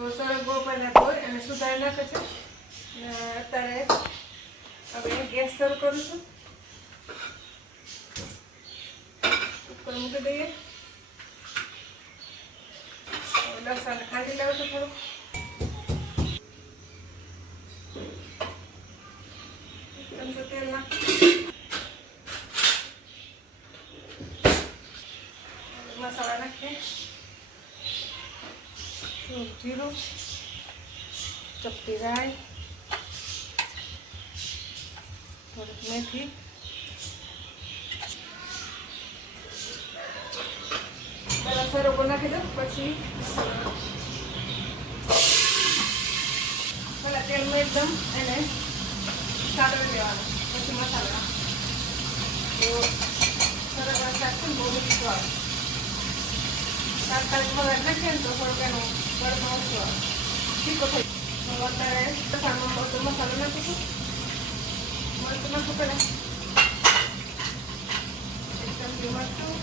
તો સરગવો પહેલાં ધોઈ અને સુધારી નાખે છે. અત્યારે હવે ગેસ શરૂ કરું છું. ઉપર મૂકી દઈએ. લસણ ખાંડી લાવું છું થોડુંક. ચમચો તેલ નાખી મસાલા નાખીએ. જીરું, ચપટી રાઈ, થોડીક મેથી, પહેલાં સરગવો નાખી દઉં, પછી પહેલાં તેલમાં એકદમ એને સાતળી લેવાનું, પછી મસાલો નાખો. તો સરગવા શાક છે ને બહુ મીઠું આવે. તાત્કાલિક વઘાર નાખીએ ને તો થોડુંક એનું ગળમાં ઓછું આવે, તીખો થઈ. તો અત્યારે લસણમાં બધો મસાલો નાખીશું. મરચું નાખું પહેલાં. એક ચમચી મરચું,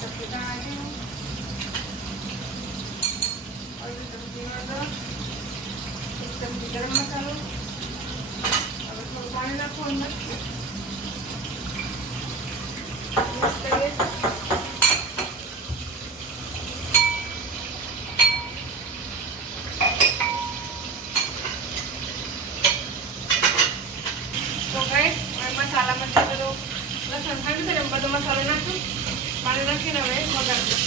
ચપટી ધાણા, અડધી ચમચી હળદર, એક ચમચી ગરમ મસાલો. હવે થોડું પાણી નાખવું અંદર. મિક્સ કરીએ. તો ગાઈસ મસાલામાં બધો લસણ ખાંડી છે ને બધો મસાલો નાખ્યો. પાણી નાખીને હવે વઘાર દઉં.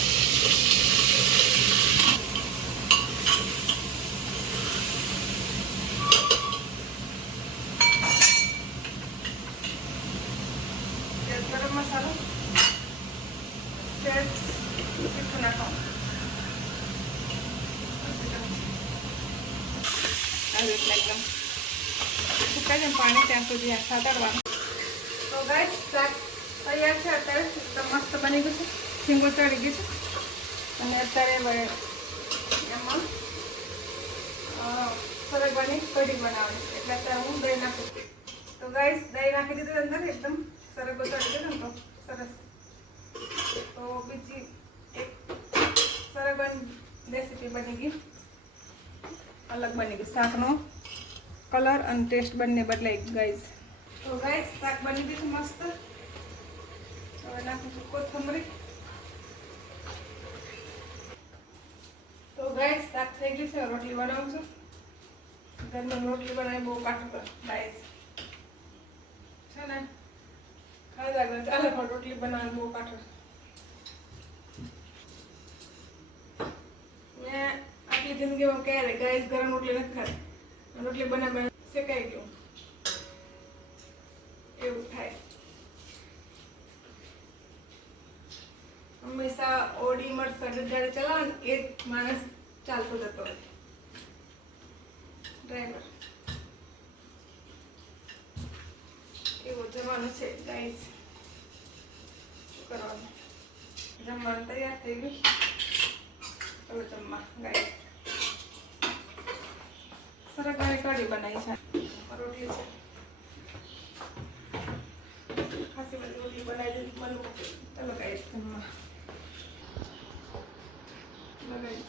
ગરમ મસાલો સેજ તીખું નાખવાનું. આવી રીતના એકદમ સુકાઈ જાય પાણી ત્યાં સુધી સાતળવાનું. તો ગાઈસ શાક તૈયાર છે. અત્યારે એકદમ મસ્ત બની ગયું છે. શીંગો ચડી ગયું છે. અને અત્યારે એમાં સરગવાની કઢી બનાવવાની, એટલે અત્યારે હું દહીં નાખું. તો ગાઈસ દહીં નાખી દીધું અંદર. એકદમ સરગવો ચડી ગયો ને તો સરસ. તો બીજી એક સરગવાની રેસીપી બની ગઈ, અલગ બની ગઈ. શાકનો કલર અને ટેસ્ટ બંને બદલાઈ ગાઈસ. તો ગાઈસ શાક બની ગયું મસ્ત. હવે નાખીશું કોથમરી. તો ગાઈસ શાક થઈ ગયું છે. રોટલી બનાવું છું. ઘરમાં રોટલી બનાવી બહુ કાઠું કર ગાઈસ છે ને. ખાધા ચાલે પણ રોટલી બનાવવાનું બહુ કાઠું. મેં આટલી જિંદગીમાં ક્યારે ગાઈસ ગરમ રોટલી નથી ખાધી. રોટલી બનાવવા શેકાઈ ગયું એવું થાય. હંમેશા ઓડી મર્સિડીઝ ગાડી ચલાવે ને એ જ માણસ ચાલતો જતો હોય, ડ્રાઈવર. એવો જવાનો છે ગાઈસ. શું કરવાનું? જમવાનું તૈયાર થઈ ગયું. હવે જમવા ગાઈસ સરગવાની કઢી બનાવી છે. રોટલી છે. ખાસી બધી રોટલી બનાવી દીધી. ચાલો ગાઈસ જમવા લગાવી.